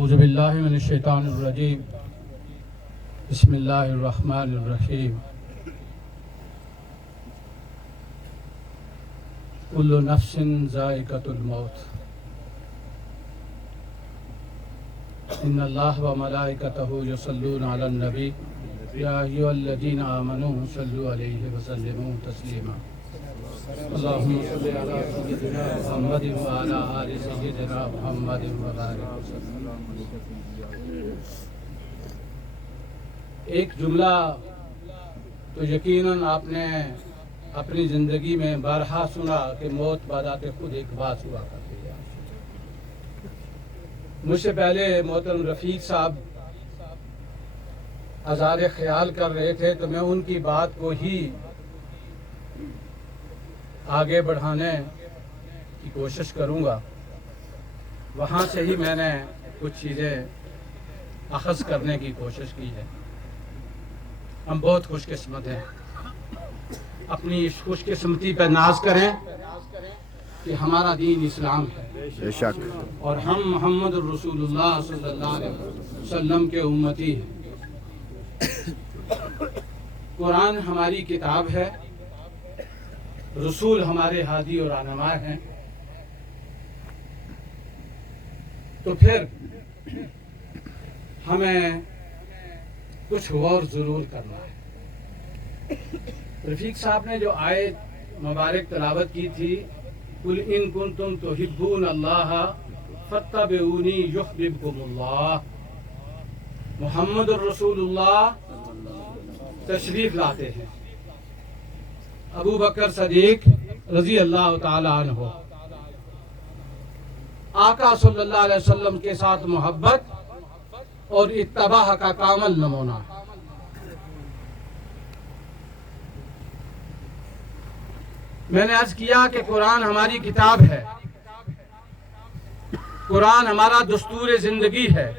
اعوذ باللہ من الشیطان الرجیم بسم اللہ الرحمن الرحیم کل نفس ذائقۃ الموت ان اللہ و ملائکتہ یصلون علی النبی یا ایھا الذین آمنوا صلوا علیہ وسلموا تسلیما اللہم صل علی سیدنا محمد وعلی آل سیدنا محمد وبارک وسلم۔ ایک جملہ تو یقیناً آپ نے اپنی زندگی میں بارہا سنا کہ موت بذات خود ایک بات ہوا کرتی ہے۔ مجھ سے پہلے محترم رفیق صاحب اظہار خیال کر رہے تھے تو میں ان کی بات کو ہی آگے بڑھانے کی کوشش کروں گا۔ وہاں سے ہی میں نے کچھ چیزیں اخذ کرنے کی کوشش کی ہے۔ ہم بہت خوش قسمت ہیں، اپنی اس خوش قسمتی پہ ناز کریں کہ ہمارا دین اسلام ہے، بے شک، اور ہم محمد الرسول اللہ صلی اللہ علیہ وسلم کے امتی ہیں۔ قرآن ہماری کتاب ہے، رسول ہمارے ہادی اور رہنما ہیں، تو پھر ہمیں کچھ غور ضرور کرنا ہے۔ رفیق صاحب نے جو آیت مبارک تلاوت کی تھی، قُلْ إِن كُنتُمْ تُحِبُّونَ اللَّهَ فَاتَّبِعُونِي يُحْبِبْكُمُ اللَّهُ، محمد الرسول اللہ تشریف لاتے ہیں۔ ابو بکر صدیق رضی اللہ تعالی عنہ آقا صلی اللہ علیہ وسلم کے ساتھ محبت اور اتباع کا کامل نمونہ۔ میں نے عرض کیا کہ قرآن ہماری کتاب ہے، قرآن ہمارا دستور زندگی ہے،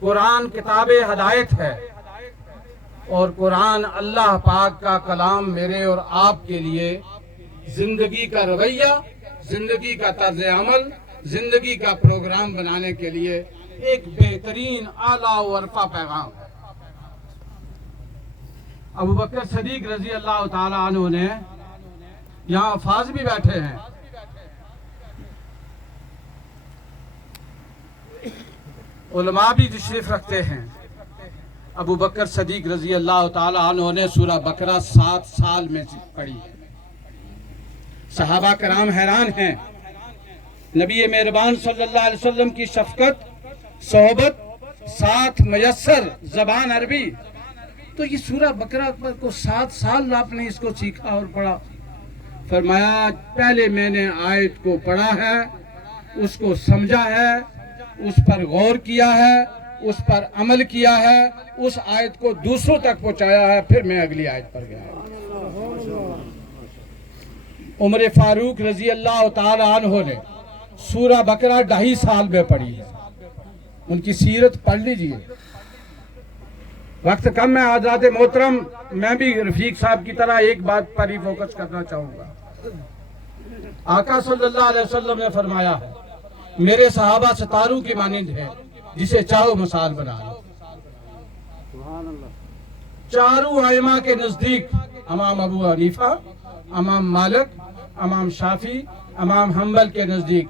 قرآن کتاب ہدایت ہے، اور قرآن اللہ پاک کا کلام میرے اور آپ کے لیے زندگی کا رویہ، زندگی کا طرز عمل، زندگی کا پروگرام بنانے کے لیے ایک بہترین اعلیٰ و ارفع پیغام ہے۔ ابو بکر صدیق رضی اللہ تعالی عنہ نے یہاں حفاظ بھی بیٹھے ہیں، علماء بھی تشریف رکھتے ہیں۔ ابو بکر صدیق رضی اللہ تعالی عنہ نے سورہ بقرہ 7 سال میں پڑھی ہے۔ صحابہ کرام حیران ہیں، نبی مہربان صلی اللہ علیہ وسلم کی شفقت، صحبت، ساتھ میسر زبان عربی، تو یہ سورہ بقرہ کو 7 سال آپ نے اس کو سیکھا اور پڑھا۔ فرمایا پہلے میں نے آیت کو پڑھا ہے، اس کو سمجھا ہے، اس پر غور کیا ہے، اس پر عمل کیا ہے، اس آیت کو دوسروں تک پہنچایا ہے، پھر میں اگلی آیت پر گیا۔ عمر فاروق رضی اللہ تعالی عنہ نے سورہ بقرہ 2.5 سال میں پڑھی ہے۔ ان کی سیرت پڑھ لیجئے۔ وقت کم ہے حضرات محترم، میں بھی رفیق صاحب کی طرح ایک بات پر ہی فوکس کرنا چاہوں گا۔ آقا صلی اللہ علیہ وسلم نے فرمایا ہے، میرے صحابہ ستاروں کی مانند ہیں، جسے چاہو مثال بنا لو۔ چاروں ائمہ کے نزدیک، امام ابو حنیفہ، امام مالک، امام شافعی، امام حنبل کے نزدیک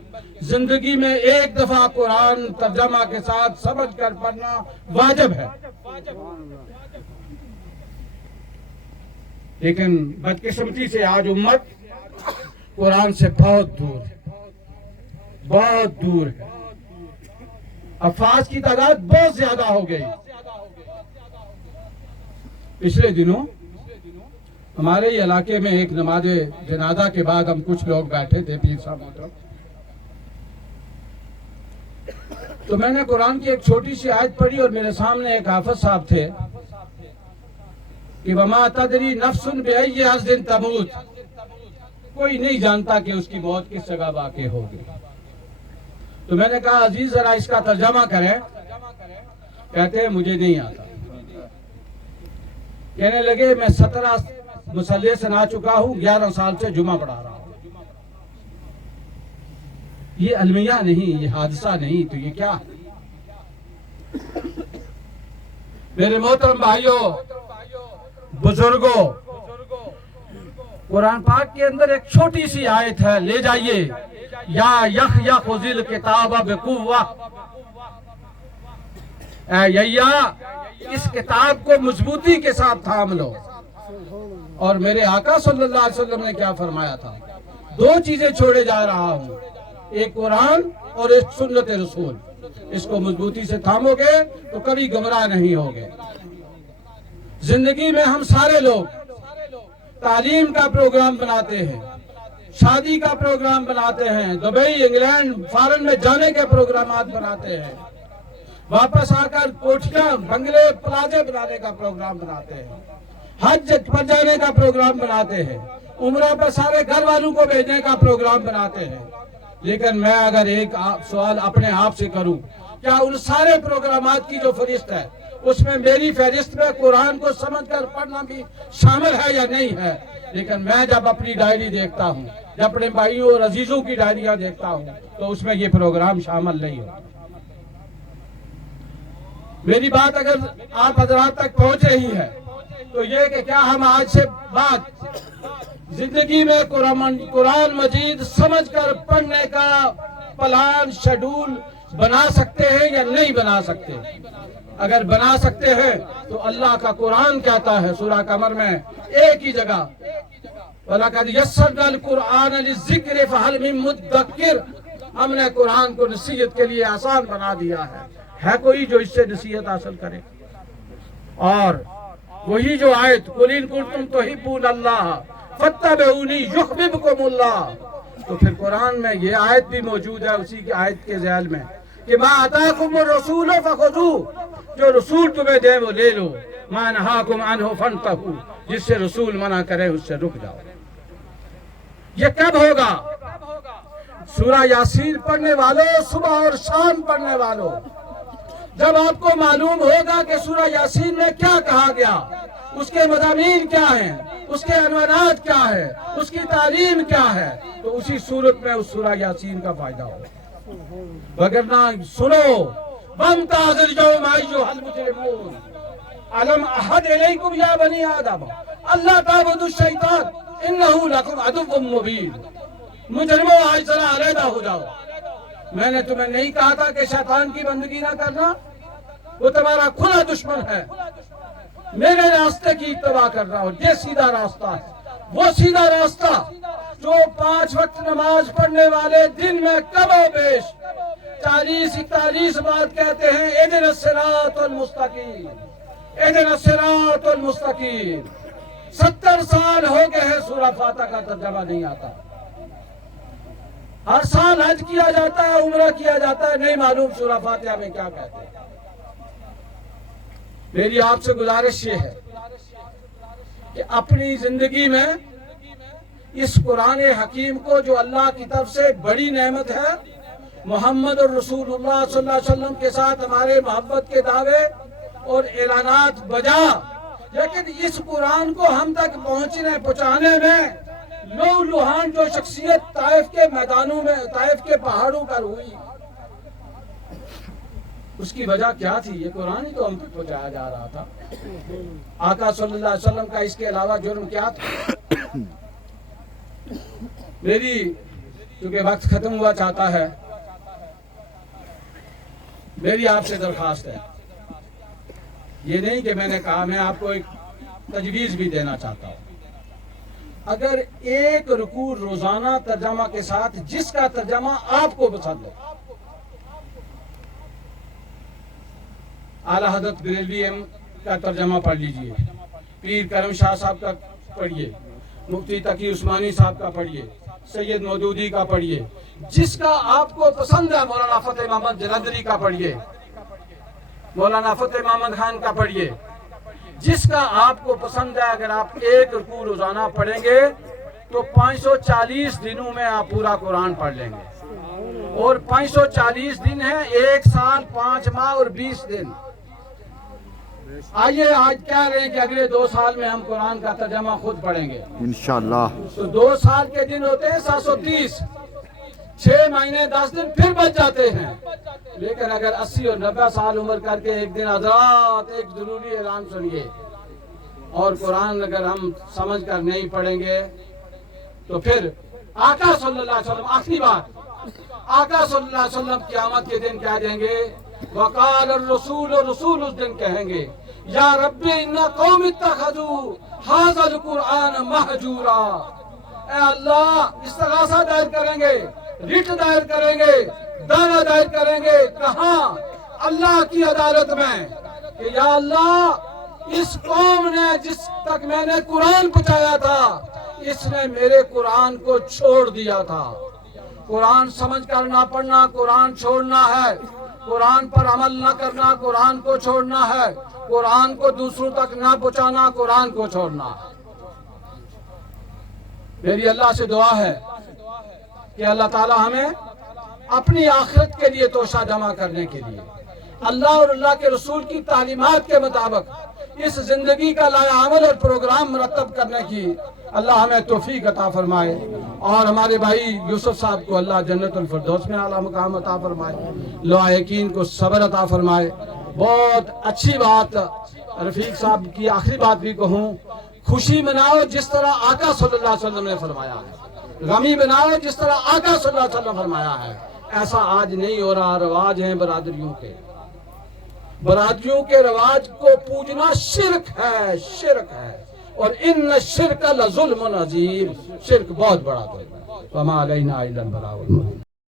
زندگی میں ایک دفعہ قرآن ترجمہ کے ساتھ سمجھ کر پڑھنا واجب ہے۔ لیکن بدقسمتی سے آج امت قرآن سے بہت دور ہے، بہت دور ہے۔ حفاظ کی تعداد بہت زیادہ ہو گئی۔ پچھلے دنوں ہمارے ہی علاقے میں ایک نماز جنازہ کے بعد ہم کچھ لوگ بیٹھے تھے، پیر صاحب محترم، تو میں نے قرآن کی ایک چھوٹی سی آیت پڑھی اور میرے سامنے ایک حافظ صاحب تھے کہ وَمَا تَدْرِي نَفْسٌ بِأَيِّ أَرْضٍ تَمُوتُ، کوئی نہیں جانتا کہ اس کی موت کس جگہ واقع ہوگی۔ تو میں نے کہا عزیز ذرا اس کا ترجمہ کریں۔ کہتے ہیں مجھے نہیں آتا۔ کہنے لگے میں 17 مصلی سنا چکا ہوں، 11 سال سے جمعہ پڑھا رہا ہوں۔ یہ المیہ نہیں، یہ حادثہ نہیں، تو یہ کیا ہے؟ मेरे मोहतरम भाइयों, बुजुर्गों, कुरान पाक के अंदर एक छोटी सी आयत है, ले जाइए, या यह खुजिल किताब बिकुव्वा, यैया इस किताब को मजबूती के साथ थाम लो। और मेरे आका सल्लल्लाहु अलैहि वसल्लम ने क्या फरमाया था, दो चीजें छोड़े जा रहा हूं, एक कुरान और एक सुन्नत रसूल। इसको मजबूती से थामोगे तो कभी गुमराह नहीं होगे। जिंदगी में हम सारे लोग तालीम का प्रोग्राम बनाते हैं, शादी का प्रोग्राम बनाते हैं, दुबई, इंग्लैंड, फॉरेन में जाने के प्रोग्राम बनाते हैं, वापस आकर कोठियां, बंगले, प्लाजे बनाने का प्रोग्राम बनाते हैं, हज पर जाने का प्रोग्राम बनाते हैं, उम्रा पर सारे घर वालों को भेजने का प्रोग्राम बनाते हैं। लेकिन मैं अगर एक सवाल अपने आप से करूं, क्या उन सारे प्रोग्रामात की जो फहरिस्त है उसमें मेरी फहरिस्त में कुरान को समझकर पढ़ना भी शामिल है या नहीं है? लेकिन मैं जब अपनी डायरी देखता हूं, जब अपने भाइयों और अजीजों की डायरियां देखता हूं, तो उसमें ये प्रोग्राम शामिल नहीं होता। मेरी बात अगर आप हजरात तक पहुंच रही है तो ये कि क्या हम आज से बात जिंदगी में कुरान मजीद समझकर पढ़ने का प्लान, शेड्यूल बना सकते हैं या नहीं बना सकते? अगर बना सकते हैं तो अल्लाह का कुरान कहता है सूरह कमर में एक ही जगह, वलक़द यस्सरनल कुरआन लिज़िक्र फ़हल मिन मुद्दक्किर, हमने कुरान को नसीहत के लिए आसान बना दिया है कोई जो इससे नसीहत हासिल करे? और वही जो आयत, कुल इन कुंतुम तुहिब्बूनल्लाह फत्तबिऊनी युहबिबकुमुल्लाह, तो फिर कुरान में ये आयत भी मौजूद है उसी की आयत के ज़ैल में कि मा अताकुमुर रसूल फखुज़ू, जो रसूल तुम्हें दे वो ले लो, मा नहाकुम अन्हु फंतहू, जिससे रसूल मना करे उससे रुक जाओ। ये कब होगा? सूरह यासीन पढ़ने वालों, सुबह और शाम पढ़ने वालों, जब आपको मालूम होगा कि सूरह यासीन में क्या कहा गया, उसके मज़ामीन क्या हैं, उसके अनवानात क्या है, उसकी तालीम क्या है, तो उसी सूरत में उस सूरह यासीन का फायदा हो। वगरना सुनो, वमताज़िल यौमा अय्युहल मुजरिमून, अलम अहद इलैकुम या बनी आदम अल्ला ताबुदु शैतान इन्नहु लकुम अदुव्वुम मुबीन। मुजरिमों, आज जरा अलहदा हो जाओ। मैंने तुम्हें नहीं कहा था कि शैतान की बंदगी ना करना, वो तुम्हारा खुला दुश्मन है। मेरे रास्ते की इत्तबा कर रहा हो, ये सीधा रास्ता है, वो सीधा रास्ता जो 5 वक्त नमाज पढ़ने वाले दिन में कमो बेश 40-41 बार कहते हैं इहदिनस सिरातुल मुस्तकीम, इहदिनस सिरातुल मुस्तकीम। 70 साल हो गए हैं सूरह फातिहा का तर्जमा नहीं आता। हर साल हज किया जाता है, उम्रा किया जाता है, नहीं मालूम सूरह फातिहा में क्या कहते हैं। मेरी आपसे गुजारिश ये है कि अपनी जिंदगी में इस कुरान हकीम को, जो अल्लाह की तरफ से बड़ी नेमत है, मोहम्मद और रसूलुल्लाह सल्लल्लाहु अलैहि वसल्लम के साथ हमारे मोहब्बत के दावे और ऐलानात बजा, लेकिन इस कुरान को हम तक पहुंचाने में लो लुहान जो शख्सियत ताइफ के मैदानों में, ताइफ के पहाड़ों पर हुई, उसकी वजह क्या थी? ये कुरान ही तो हम तक पहुंचाया जा रहा था। आका सल्लल्लाहु अलैहि वसल्लम का इसके अलावा जुर्म क्या था? मेरी क्योंकि वक्त खत्म हुआ चाहता है, मेरी आपसे दरखास्त है, ये नहीं कि मैंने कहा, मैं आपको एक तजवीज़ भी देना चाहता हूँ। अगर एक रुकू रोजाना तर्जमा के साथ, जिसका तर्जमा आपको पसंद हो, आला हज़रत बरेलवी का तर्जमा पढ़ लीजिए, पीर करम शाह साहब का पढ़िए, मुफ्ती तकी उस्मानी साहब का पढ़िए, सैयद मौदूदी का पढ़िए, जिसका आपको पसंद है, मौलाना फतेह मोहम्मद जलंधरी का पढ़िए, मौलाना फतेह मोहम्मद खान का पढ़िए, जिसका आपको पसंद है। अगर आप एक रुकू रोजाना पढ़ेंगे तो 540 दिनों में आप पूरा कुरान पढ़ लेंगे, और 540 दिन है, 1 साल 5 माह और 20 दिन। आइए आज कह रहे हैं कि अगले 2 साल में हम कुरान का तर्जमा खुद पढ़ेंगे इंशाअल्लाह। तो 2 साल के दिन होते हैं 730, 6 महीने 10 दिन फिर बच जाते हैं। लेकिन अगर 80 और 90 साल उम्र करके एक दिन हज़रात एक जरूरी ऐलान सुनिए और कुरान अगर हम समझ कर नहीं पढ़ेंगे तो फिर आका सल्लल्लाहु अलैहि वसल्लम, आखिरी बात, आका सल्लल्लाहु अलैहि वसल्लम क़यामत के दिन क्या देंगे? वक़ाल रसूल, और रसूल उस दिन कहेंगे या रब्बी इन्ना कौम इत्तखज़ू हाज़ल कुरआन महजूरा। ए अल्लाह, इस्तिग़ासा दायर करेंगे, रिट दायर करेंगे, दावा दायर करेंगे। कहाँ? अल्लाह की अदालत में कि या अल्लाह, इस कौम ने जिस तक मैंने कुरान पहुंचाया था, इसने मेरे कुरान को छोड़ दिया था। कुरान समझ कर ना पढ़ना, कुरान छोड़ना है। कुरान पर अमल न करना, कुरान को छोड़ना है। कुरान को दूसरों तक ना पहुंचाना, कुरान को छोड़ना है। मेरी अल्लाह से दुआ है कि अल्लाह ताला हमें अपनी आखिरत के लिए तोशा जमा करने के लिए अल्लाह और अल्लाह के रसूल की तालीमात के मुताबिक इस जिंदगी का लायामल और प्रोग्राम मुरतब करने की अल्लाह हमें तौफीक अता फरमाए। और हमारे भाई यूसुफ साहब को अल्लाह जन्नतुल फिरदौस में आला मुकाम अता फरमाए, लायकीन को सब्र अता फरमाए। बहुत अच्छी बात रफीक साहब की आखिरी बात भी कहूँ, खुशी मनाओ जिस तरह आका सल्लल्लाहु अलैहि वसल्लम ने फरमाया है, गमी बनाओ जिस तरह आका सल्लल्लाहु अलैहि वसल्लम फरमाया है। ऐसा आज नहीं हो रहा। रवाज है बरादरियों के रवाज को पूजना शिरक है, शिरक है। और इन शिरक लजुल्मुन अजीम, शिरक बहुत बड़ा है। वमा अलैना इल्लल बलागुल मुबीन।